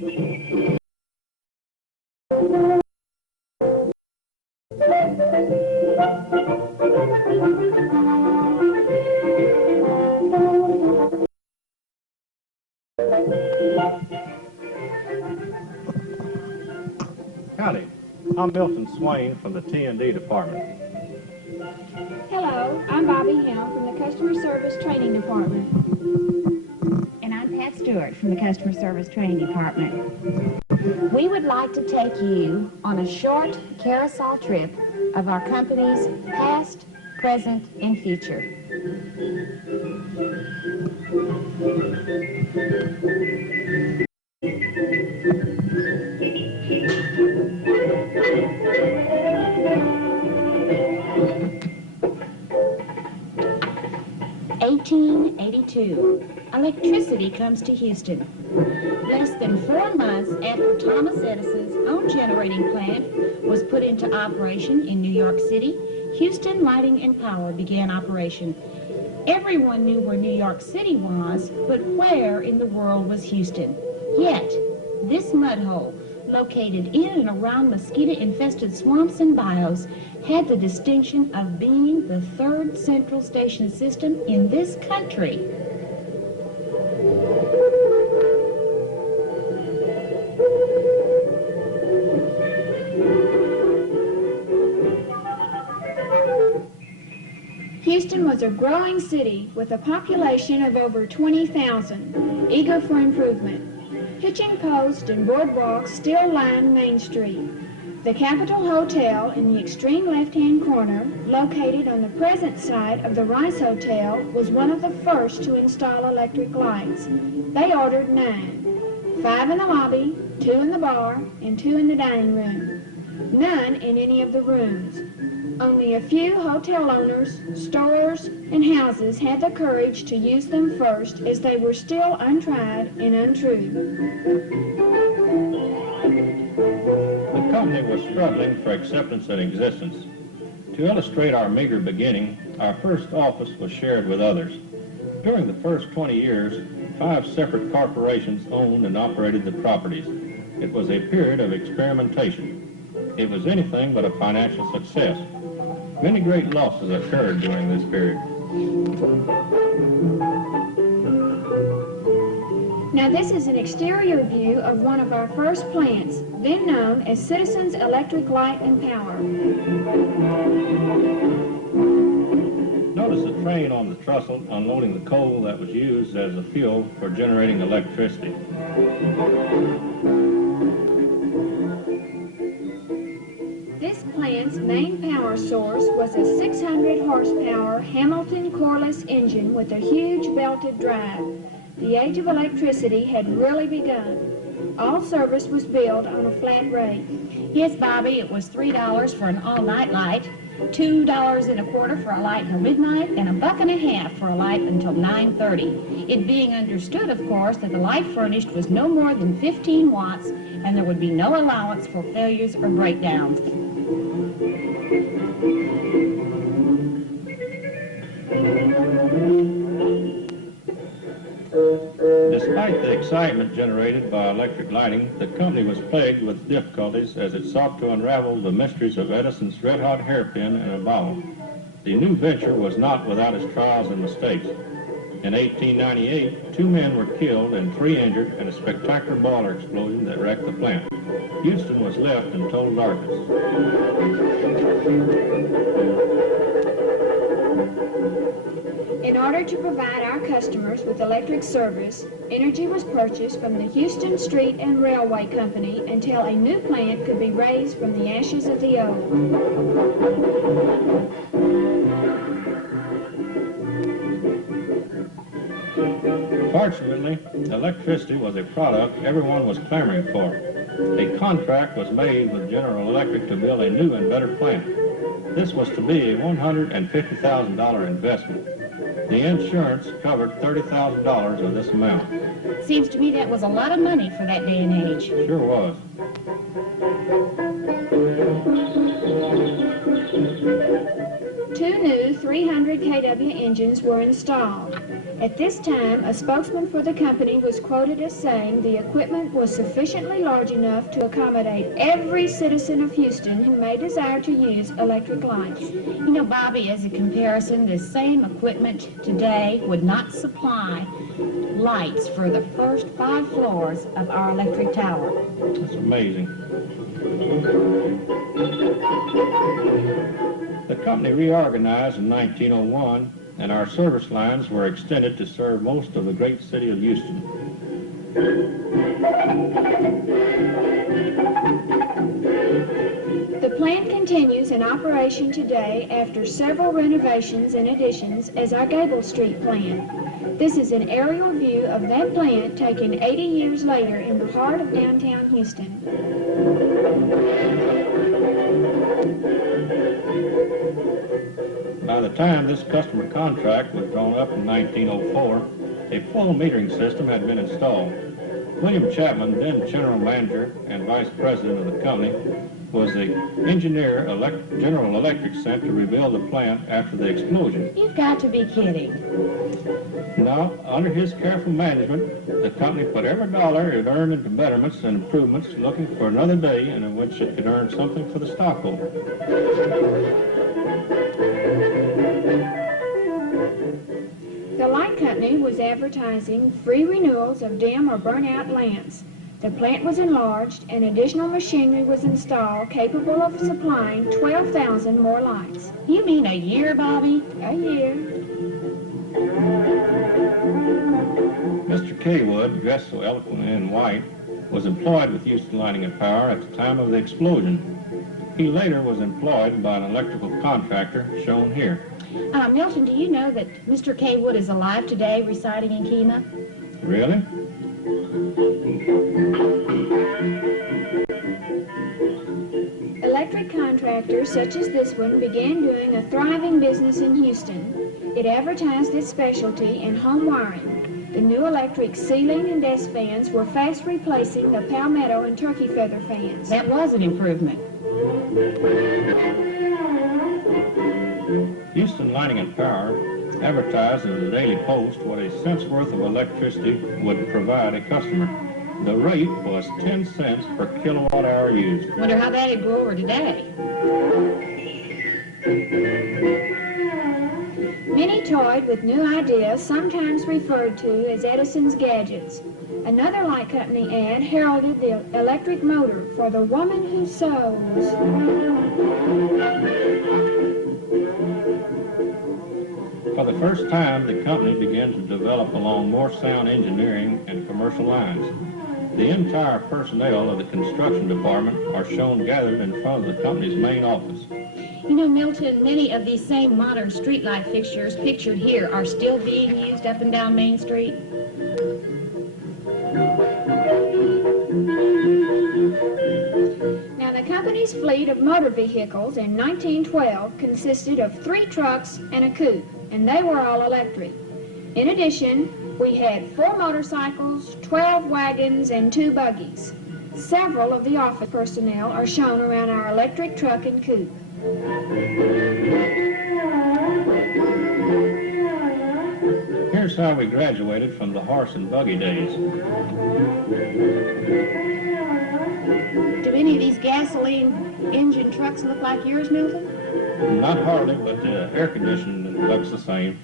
Howdy, I'm Milton Swain from the T&D department. Hello, I'm Bobby Helm from the Customer Service Training Department. And I'm Pat Stewart from the Customer Service Training Department. We would like to take you on a short carousel trip of our company's past, present, and future. (1882). Electricity comes to Houston. Less than 4 months after Thomas Edison's own generating plant was put into operation in New York City, Houston Lighting and Power began operation. Everyone knew where New York City was, but where in the world was Houston? Yet, this mud hole, located in and around mosquito-infested swamps and bayous, had the distinction of being the third central station system in this country. Houston was a growing city with a population of over 20,000, eager for improvement. Hitching posts and boardwalks still line Main Street. The Capitol Hotel in the extreme left-hand corner, located on the present site of the Rice Hotel, was one of the first to install electric lights. They ordered 9, 5 in the lobby, 2 in the bar, and 2 in the dining room. None in any of the rooms. Only a few hotel owners, stores, and houses had the courage to use them first, as they were still untried and untrue. The company was struggling for acceptance and existence. To illustrate our meager beginning, our first office was shared with others. During the first 20 years, 5 separate corporations owned and operated the properties. It was a period of experimentation. It was anything but a financial success. Many great losses occurred during this period. Now this is an exterior view of one of our first plants, then known as Citizens Electric Light and Power. Notice the train on the trestle unloading the coal that was used as a fuel for generating electricity. This plant's main power source was a 600 horsepower Hamilton Corliss engine with a huge belted drive. The age of electricity had really begun. All service was billed on a flat rate. Yes, Bobby, it was $3 for an all-night light, $2.25 for a light till midnight, and $1.50 for a light until 9:30. It being understood, of course, that the light furnished was no more than 15 watts, and there would be no allowance for failures or breakdowns. Despite the excitement generated by electric lighting, the company was plagued with difficulties as it sought to unravel the mysteries of Edison's red-hot hairpin and a bottle. The new venture was not without its trials and mistakes. In 1898, 2 men were killed and 3 injured in a spectacular boiler explosion that wrecked the plant. Houston was left in total darkness. In order to provide our customers with electric service, energy was purchased from the Houston Street and Railway Company until a new plant could be raised from the ashes of the old. Fortunately, electricity was a product everyone was clamoring for. A contract was made with General Electric to build a new and better plant. This was to be a $150,000 investment. The insurance covered $30,000 of this amount. Seems to me that was a lot of money for that day and age. Sure was. 2 new 300 kW engines were installed. At this time, a spokesman for the company was quoted as saying the equipment was sufficiently large enough to accommodate every citizen of Houston who may desire to use electric lights. You know, Bobby, as a comparison, this same equipment today would not supply lights for the first 5 floors of our electric tower. That's amazing. The company reorganized in 1901, and our service lines were extended to serve most of the great city of Houston. The plant continues in operation today after several renovations and additions as our Gable Street plant. This is an aerial view of that plant taken 80 years later in the heart of downtown Houston. By the time this customer contract was drawn up in 1904, a full metering system had been installed. William Chapman, then general manager and vice president of the company, was the engineer General Electric sent to rebuild the plant after the explosion. You've got to be kidding. Now, under his careful management, the company put every dollar it earned into betterments and improvements, looking for another day in which it could earn something for the stockholder. The light company was advertising free renewals of dim or burnt-out lamps. The plant was enlarged and additional machinery was installed capable of supplying 12,000 more lights. You mean a year, Bobby? A year. Mr. Kaywood, dressed so eloquently in white, was employed with Houston Lighting and Power at the time of the explosion. He later was employed by an electrical contractor shown here. Milton, do you know that Mr. Kaywood is alive today residing in Kemah? Really? Electric contractors such as this one began doing a thriving business in Houston. It advertised its specialty in home wiring. The new electric ceiling and desk fans were fast replacing the palmetto and turkey feather fans. That was an improvement. Houston Lighting and Power advertised in the Daily Post what a cent's worth of electricity would provide a customer. The rate was 10 cents per kilowatt hour used. Wonder how that'd go over today. Many toyed with new ideas, sometimes referred to as Edison's gadgets. Another light company ad heralded the electric motor for the woman who sews. For the first time, the company began to develop along more sound engineering and commercial lines. The entire personnel of the construction department are shown gathered in front of the company's main office. You know, Milton, many of these same modern streetlight fixtures pictured here are still being used up and down Main Street. Now, the company's fleet of motor vehicles in 1912 consisted of 3 trucks and a coupe, and they were all electric. In addition, we had 4 motorcycles, 12 wagons, and 2 buggies. Several of the office personnel are shown around our electric truck and coupe. Here's how we graduated from the horse and buggy days. Do any of these gasoline engine trucks look like yours, Milton? Not hardly, but the air conditioning looks the same.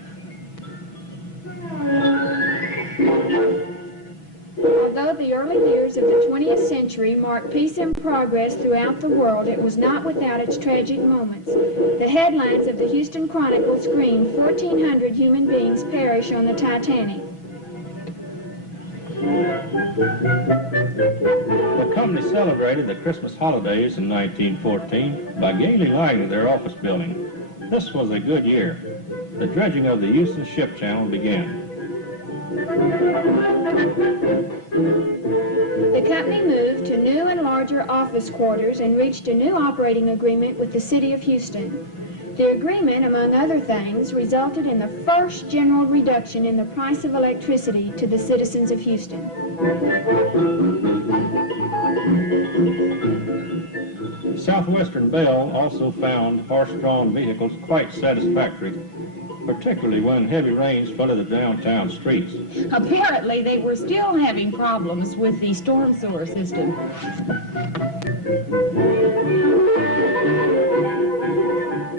Although the early years of the 20th century marked peace and progress throughout the world, it was not without its tragic moments. The headlines of the Houston Chronicle screamed 1,400 human beings perish on the Titanic. The company celebrated the Christmas holidays in 1914 by gaily lighting their office building. This was a good year. The dredging of the Houston Ship Channel began. The company moved to new and larger office quarters and reached a new operating agreement with the city of Houston. The agreement, among other things, resulted in the first general reduction in the price of electricity to the citizens of Houston. Southwestern Bell also found horse-drawn vehicles quite satisfactory, particularly when heavy rains flooded the downtown streets. Apparently, they were still having problems with the storm sewer system.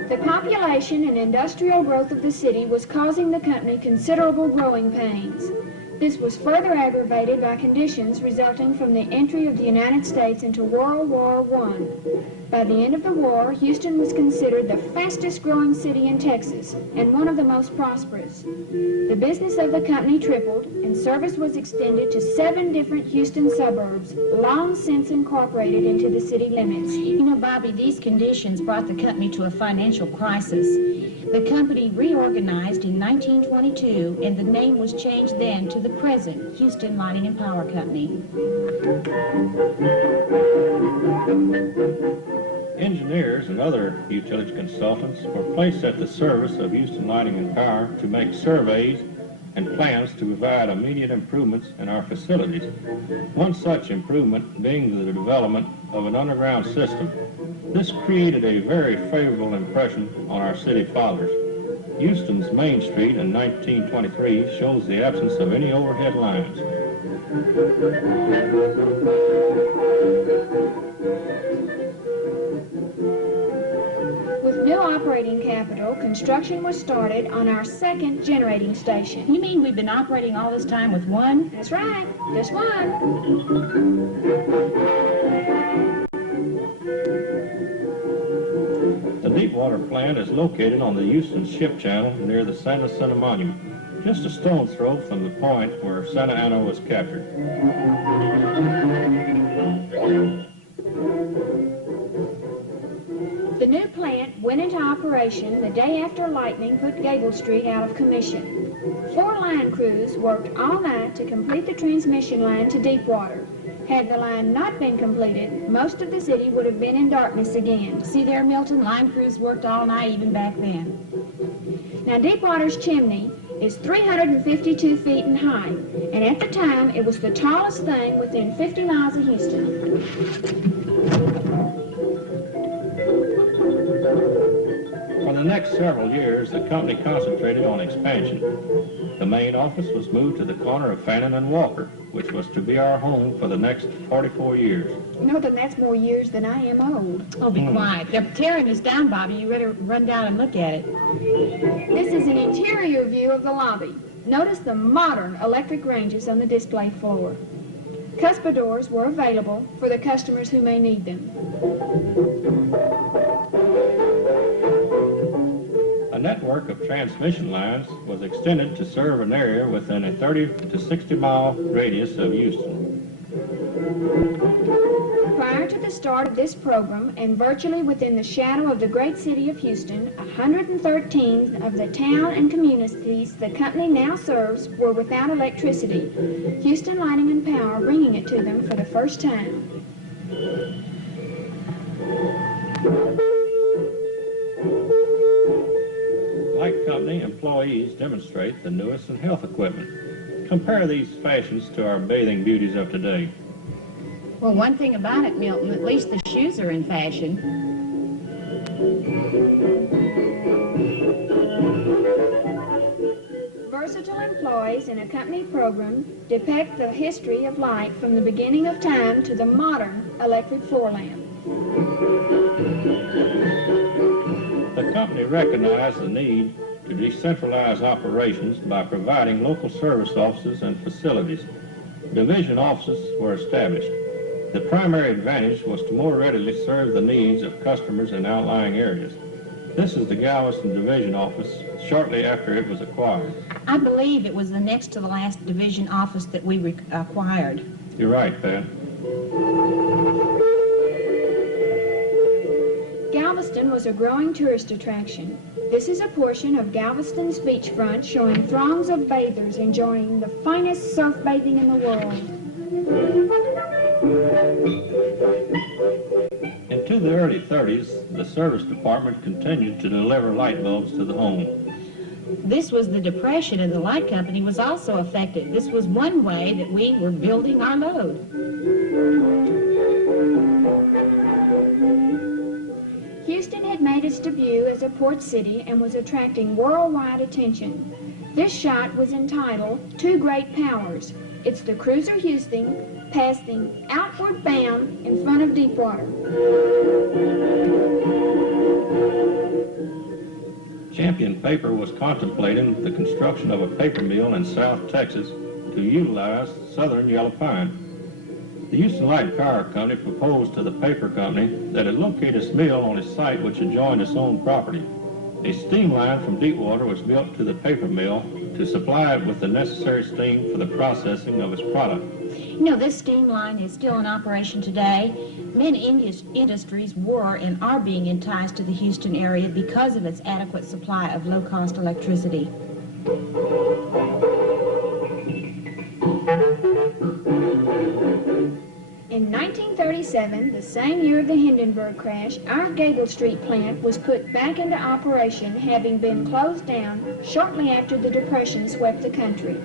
The population and industrial growth of the city was causing the company considerable growing pains. This was further aggravated by conditions resulting from the entry of the United States into World War I. By the end of the war, Houston was considered the fastest growing city in Texas and one of the most prosperous. The business of the company tripled and service was extended to 7 different Houston suburbs, long since incorporated into the city limits. You know, Bobby, these conditions brought the company to a financial crisis. The company reorganized in 1922, and the name was changed then to the present Houston Lighting and Power Company. Engineers and other utility consultants were placed at the service of Houston Lighting and Power to make surveys and plans to provide immediate improvements in our facilities. One such improvement being the development of an underground system. This created a very favorable impression on our city fathers. Houston's Main Street in 1923 shows the absence of any overhead lines. With new operating capital, construction was started on our second generating station. You mean we've been operating all this time with one? That's right, just one. The Deepwater plant is located on the Houston Ship Channel near the Santa Ana Monument, just a stone's throw from the point where Santa Ana was captured. The new plant went into operation the day after lightning put Gable Street out of commission. 4 line crews worked all night to complete the transmission line to Deepwater. Had the line not been completed, most of the city would have been in darkness again. See there, Milton, line crews worked all night even back then. Now, Deepwater's chimney is 352 feet in height, and at the time, it was the tallest thing within 50 miles of Houston. For the next several years, the company concentrated on expansion. The main office was moved to the corner of Fannin and Walker, which was to be our home for the next 44 years. No, then that's more years than I am old. Oh, be quiet. They're tearing us down, Bobby. You better run down and look at it. This is an interior view of the lobby. Notice the modern electric ranges on the display floor. Cuspidors were available for the customers who may need them. A network of transmission lines was extended to serve an area within a 30 to 60 mile radius of Houston. Prior to the start of this program, and virtually within the shadow of the great city of Houston, 113 of the town and communities the company now serves were without electricity, Houston Lighting and Power bringing it to them for the first time. Light company employees demonstrate the newest in health equipment. Compare these fashions to our bathing beauties of today. Well, one thing about it, Milton, at least the shoes are in fashion. Versatile employees in a company program depict the history of light from the beginning of time to the modern electric floor lamp. The company recognized the need to decentralize operations by providing local service offices and facilities. Division offices were established. The primary advantage was to more readily serve the needs of customers in outlying areas. This is the Galveston Division office shortly after it was acquired. I believe it was the next to the last division office that we acquired. You're right, Pat. Galveston was a growing tourist attraction. This is a portion of Galveston's beachfront showing throngs of bathers enjoying the finest surf bathing in the world. Into the early 30s, the service department continued to deliver light bulbs to the home. This was the Depression, and the light company was also affected. This was one way that we were building our load. a port city and was attracting worldwide attention. This shot was entitled Two Great Powers. It's the cruiser Houston passing outward bound in front of Deepwater. Champion Paper was contemplating the construction of a paper mill in South Texas to utilize southern yellow pine. The Houston Light and Power Company proposed to the paper company that it locate its mill on a site which adjoined its own property. A steam line from Deepwater was built to the paper mill to supply it with the necessary steam for the processing of its product. You know, this steam line is still in operation today. Many industries were and are being enticed to the Houston area because of its adequate supply of low-cost electricity. In 1937, the same year of the Hindenburg crash, our Gable Street plant was put back into operation, having been closed down shortly after the Depression swept the country.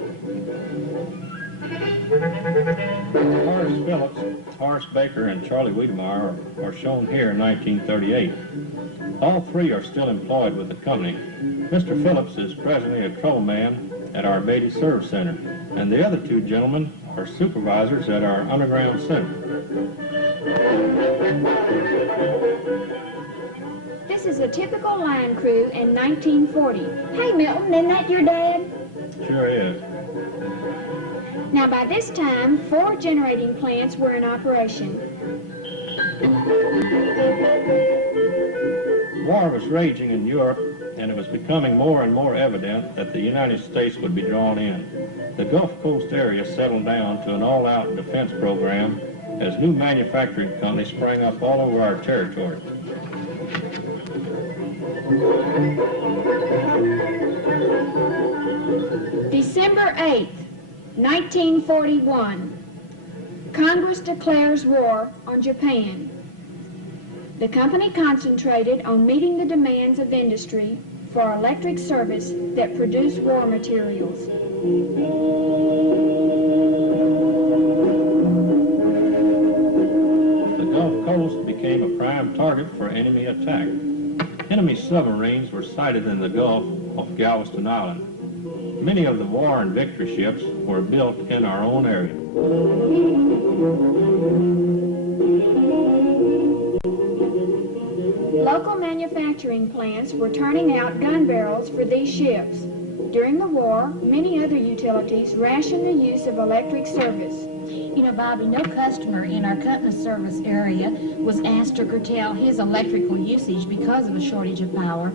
Horace Phillips, Horace Baker, and Charlie Wiedemeyer are shown here in 1938. All three are still employed with the company. Mr. Phillips is presently a trouble man at our Beatty Service Center, and the other two gentlemen are supervisors at our underground center. This is a typical line crew in 1940. Hey Milton, isn't that your dad? Sure is. Now by this time, 4 generating plants were in operation. War was raging in Europe, and it was becoming more and more evident that the United States would be drawn in. The Gulf Coast area settled down to an all-out defense program as new manufacturing companies sprang up all over our territory. December 8th, 1941. Congress declares war on Japan. The company concentrated on meeting the demands of industry for electric service that produced war materials. The Gulf Coast became a prime target for enemy attack. Enemy submarines were sighted in the Gulf off Galveston Island. Many of the war and victory ships were built in our own area. Local manufacturing plants were turning out gun barrels for these ships. During the war, many other utilities rationed the use of electric service. You know, Bobby, no customer in our company service area was asked to curtail his electrical usage because of a shortage of power.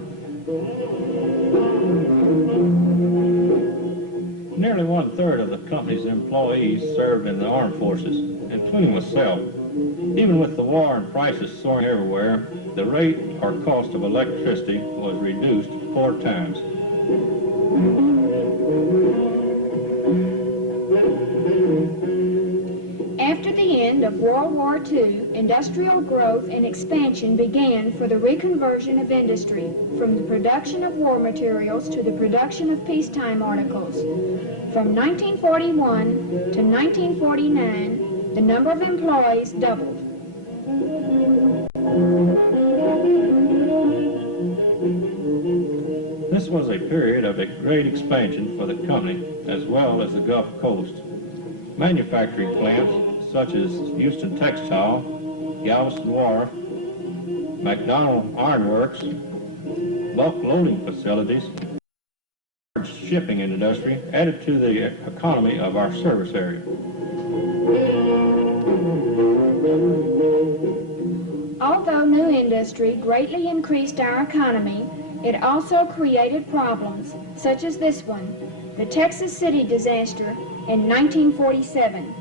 Nearly 1/3 of the company's employees served in the armed forces, including myself. Even with the war and prices soaring everywhere, the rate or cost of electricity was reduced 4 times. After the end of World War II, industrial growth and expansion began for the reconversion of industry, from the production of war materials to the production of peacetime articles. From 1941 to 1949, the number of employees doubled. This was a period of a great expansion for the company as well as the Gulf Coast. Manufacturing plants such as Houston Textile, Galveston Wharf, McDonald Ironworks, bulk loading facilities, large shipping industry added to the economy of our service area. Although new industry greatly increased our economy, it also created problems, such as this one, the Texas City disaster in 1947.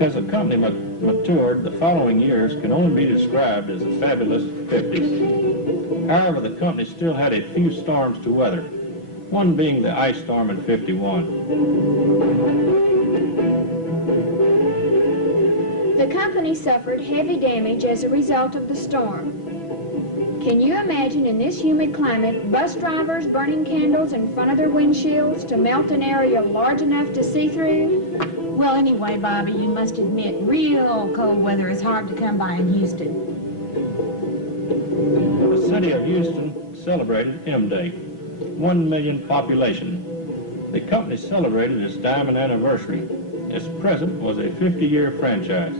As the company matured, the following years can only be described as the fabulous 50s. However, the company still had a few storms to weather, one being the ice storm in 51. The company suffered heavy damage as a result of the storm. Can you imagine in this humid climate, bus drivers burning candles in front of their windshields to melt an area large enough to see through? Well, anyway, Bobby, you must admit real cold weather is hard to come by in Houston. The city of Houston celebrated M-Day, 1 million population. The company celebrated its diamond anniversary. Its present was a 50-year franchise,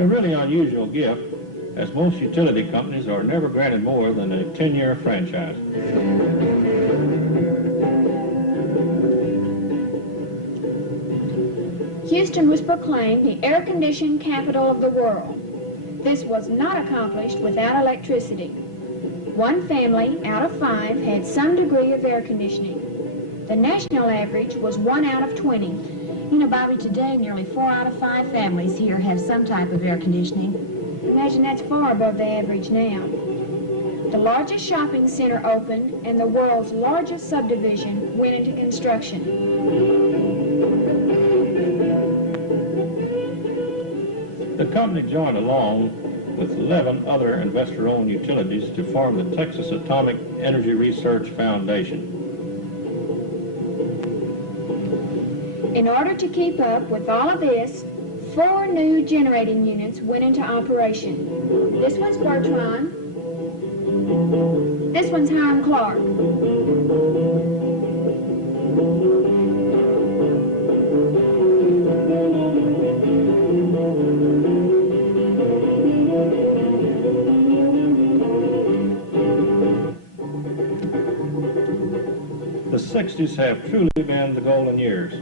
a really unusual gift, as most utility companies are never granted more than a 10-year franchise. Houston was proclaimed the air-conditioned capital of the world. This was not accomplished without electricity. One family out of 5 had some degree of air conditioning. The national average was 1 out of 20. You know, Bobby, today nearly 4 out of 5 families here have some type of air conditioning. Imagine that's far above the average now. The largest shopping center opened and the world's largest subdivision went into construction. The company joined along with 11 other investor-owned utilities to form the Texas Atomic Energy Research Foundation. In order to keep up with all of this, 4 new generating units went into operation. This one's Bertrand. This one's Hiram Clark. The 60s have truly been the golden years.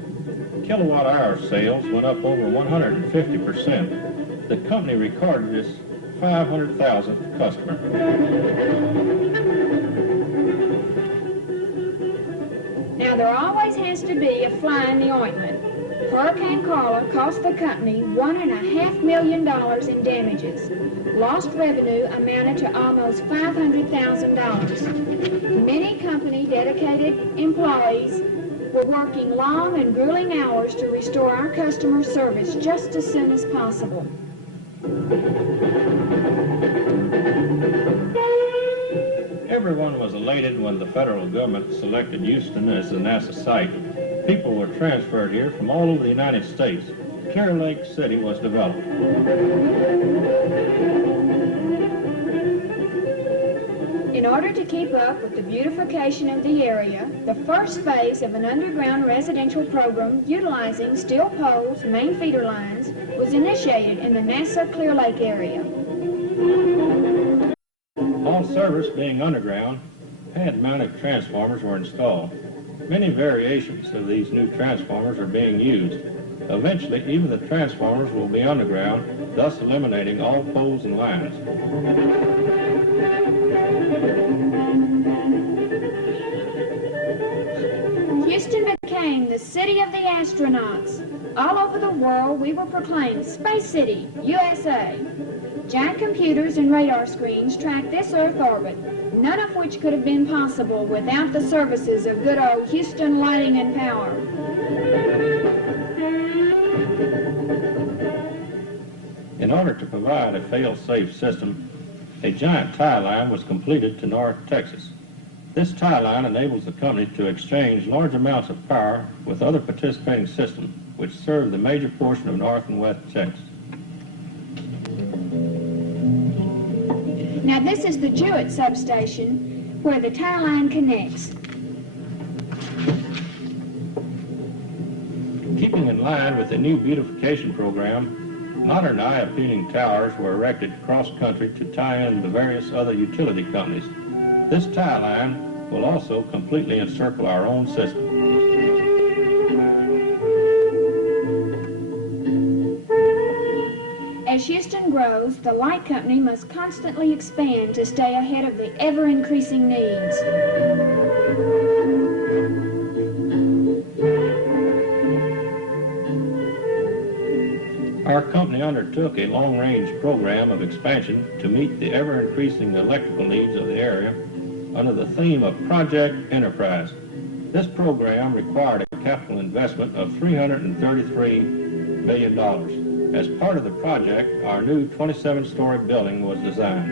Kilowatt-hour sales went up over 150%. The company recorded its 500,000th customer. Now there always has to be a fly in the ointment. Hurricane Carla cost the company $1.5 million in damages. Lost revenue amounted to almost $500,000. Many company dedicated employees were working long and grueling hours to restore our customer service just as soon as possible. Everyone was elated when the federal government selected Houston as the NASA site. People were transferred here from all over the United States. Clear Lake City was developed. In order to keep up with the beautification of the area, the first phase of an underground residential program utilizing steel poles, main feeder lines, was initiated in the NASA Clear Lake area. All service being underground, pad-mounted transformers were installed. Many variations of these new transformers are being used. Eventually, even the transformers will be underground, thus eliminating all poles and lines. Houston became the city of the astronauts. All over the world, we were proclaimed Space City, USA. Giant computers and radar screens track this Earth orbit, none of which could have been possible without the services of good old Houston Lighting and Power. In order to provide a fail-safe system, a giant tie line was completed to North Texas. This tie line enables the company to exchange large amounts of power with other participating systems, which serve the major portion of North and West Texas. Now this is the Jewett substation where the tie line connects. Keeping in line with the new beautification program, modern eye-appealing towers were erected cross-country to tie in the various other utility companies. This tie line will also completely encircle our own system. As Houston grows, the light company must constantly expand to stay ahead of the ever-increasing needs. Our company undertook a long-range program of expansion to meet the ever-increasing electrical needs of the area under the theme of Project Enterprise. This program required a capital investment of $333 million. As part of the project, our new 27-story building was designed.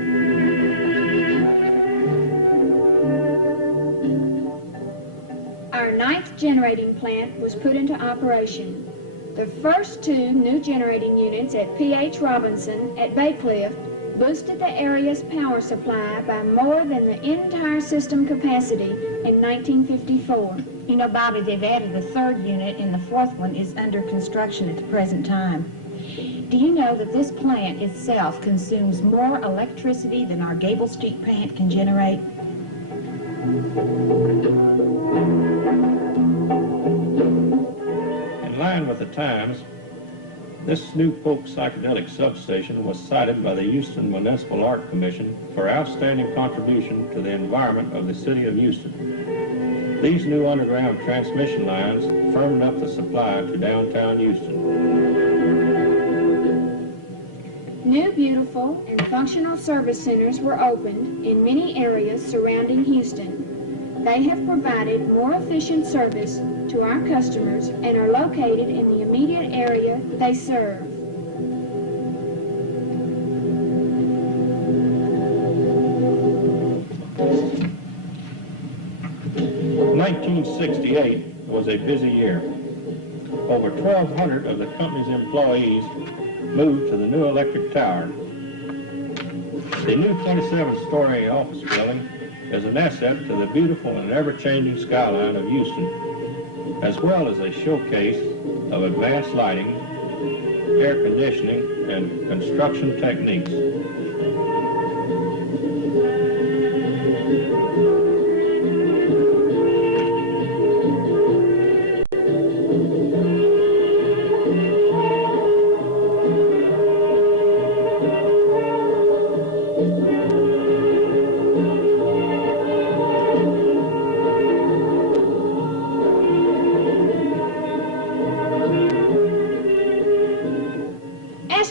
Our 9th generating plant was put into operation. The first 2 new generating units at P.H. Robinson at Bay Cliff boosted the area's power supply by more than the entire system capacity in 1954. You know, Bobby, they've added a 3rd unit, and the 4th one is under construction at the present time. Do you know that this plant itself consumes more electricity than our Gable Street plant can generate? In line with the times, this new folk psychedelic substation was cited by the Houston Municipal Art Commission for outstanding contribution to the environment of the city of Houston. These new underground transmission lines firmed up the supply to downtown Houston. New, beautiful, and functional service centers were opened in many areas surrounding Houston. They have provided more efficient service to our customers and are located in the immediate area they serve. "1968 was a busy year. Over 1,200 of the company's employees moved to the new electric tower. The new 27-story office building is an asset to the beautiful and ever-changing skyline of Houston, as well as a showcase of advanced lighting, air conditioning, and construction techniques.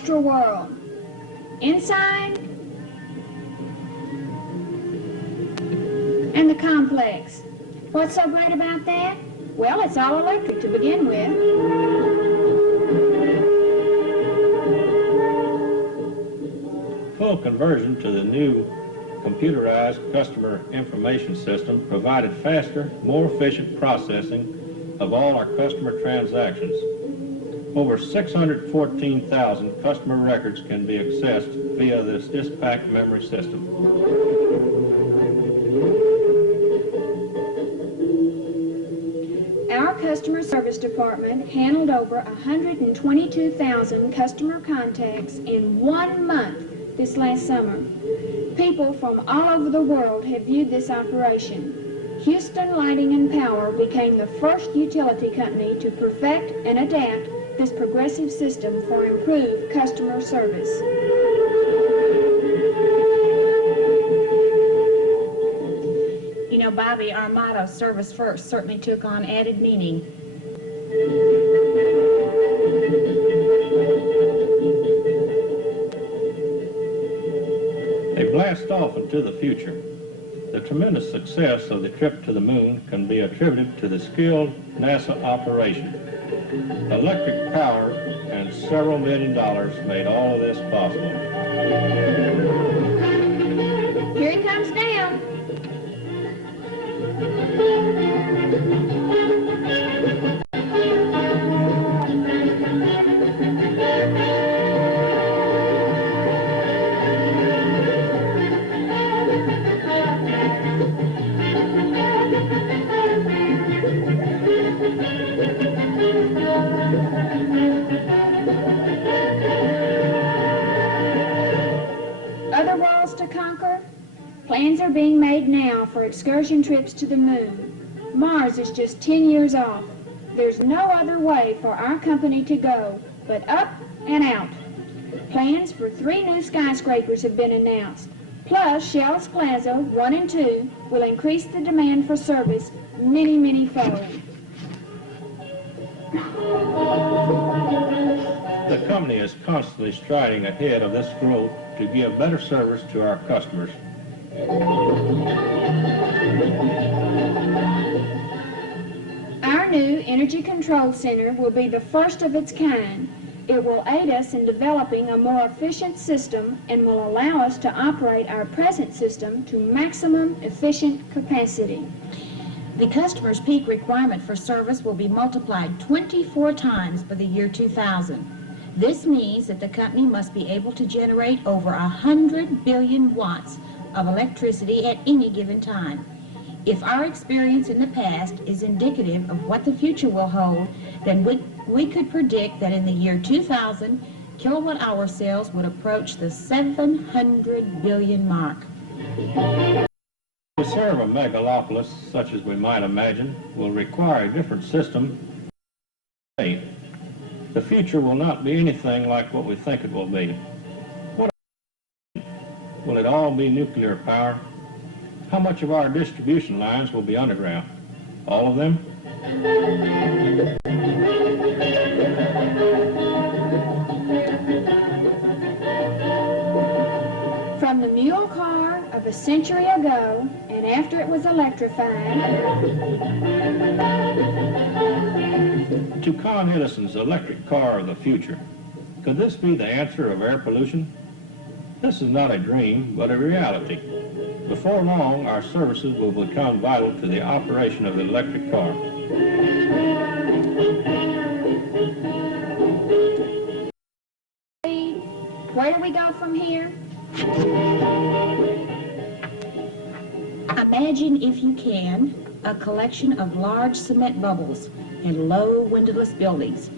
World. Inside and the complex. What's so great about that? Well, it's all electric to begin with. Full conversion to the new computerized customer information system provided faster, more efficient processing of all our customer transactions. Over 614,000 customer records can be accessed via this dispatch memory system. Our customer service department handled over 122,000 customer contacts in 1 month this last summer. People from all over the world have viewed this operation. Houston Lighting and Power became the first utility company to perfect and adapt this progressive system for improved customer service. You know, Bobby, our motto, service first, certainly took on added meaning. A blast off into the future. The tremendous success of the trip to the moon can be attributed to the skilled NASA operation. Electric power and several $1 million made all of this possible. Here he comes down. Other worlds to conquer? Plans are being made now for excursion trips to the moon. Mars is just 10 years off. There's no other way for our company to go but up and out. Plans for 3 new skyscrapers have been announced. Plus, Shell's Plaza 1 and 2 will increase the demand for service many, many fold. The company is constantly striding ahead of this growth to give better service to our customers. Our new Energy Control Center will be the first of its kind. It will aid us in developing a more efficient system and will allow us to operate our present system to maximum efficient capacity. The customer's peak requirement for service will be multiplied 24 times by the year 2000. This means that the company must be able to generate over 100 billion watts of electricity at any given time. If our experience in the past is indicative of what the future will hold, then we could predict that in the year 2000, kilowatt-hour sales would approach the 700 billion mark. To serve a megalopolis such as we might imagine will require a different system. The future will not be anything like what we think it will be. Will it all be nuclear power? How much of our distribution lines will be underground? All of them? From the mule car of a century ago, and after it was electrified, to Con Edison's electric car of the future, could this be the answer of air pollution? This is not a dream, but a reality. Before long, our services will become vital to the operation of the electric car. where do we go from here? Imagine, if you can, a collection of large cement bubbles in low windowless buildings.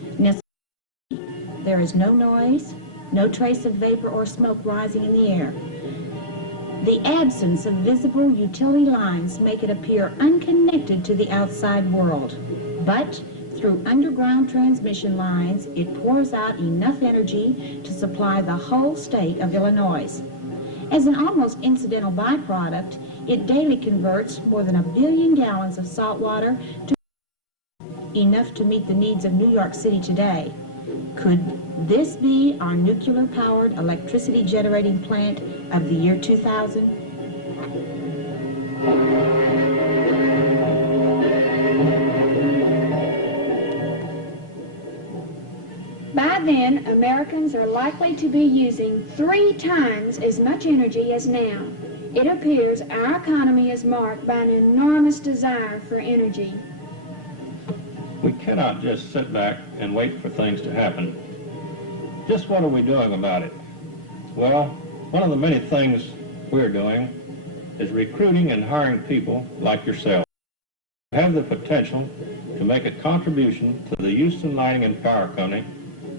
There is no noise, no trace of vapor or smoke rising in the air. The absence of visible utility lines make it appear unconnected to the outside world. But through underground transmission lines, it pours out enough energy to supply the whole state of Illinois. As an almost incidental byproduct, it daily converts more than 1 billion gallons of salt water to enough to meet the needs of New York City today. Could this be our nuclear-powered electricity generating plant of the year 2000? By then, Americans are likely to be using 3 times as much energy as now. It appears our economy is marked by an enormous desire for energy. We cannot just sit back and wait for things to happen. Just what are we doing about it? Well, one of the many things we're doing is recruiting and hiring people like yourself who have the potential to make a contribution to the Houston Lighting and Power Company,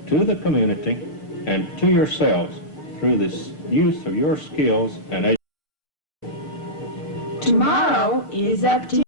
to the community, and to yourselves through this use of your skills and education. Tomorrow is up to you.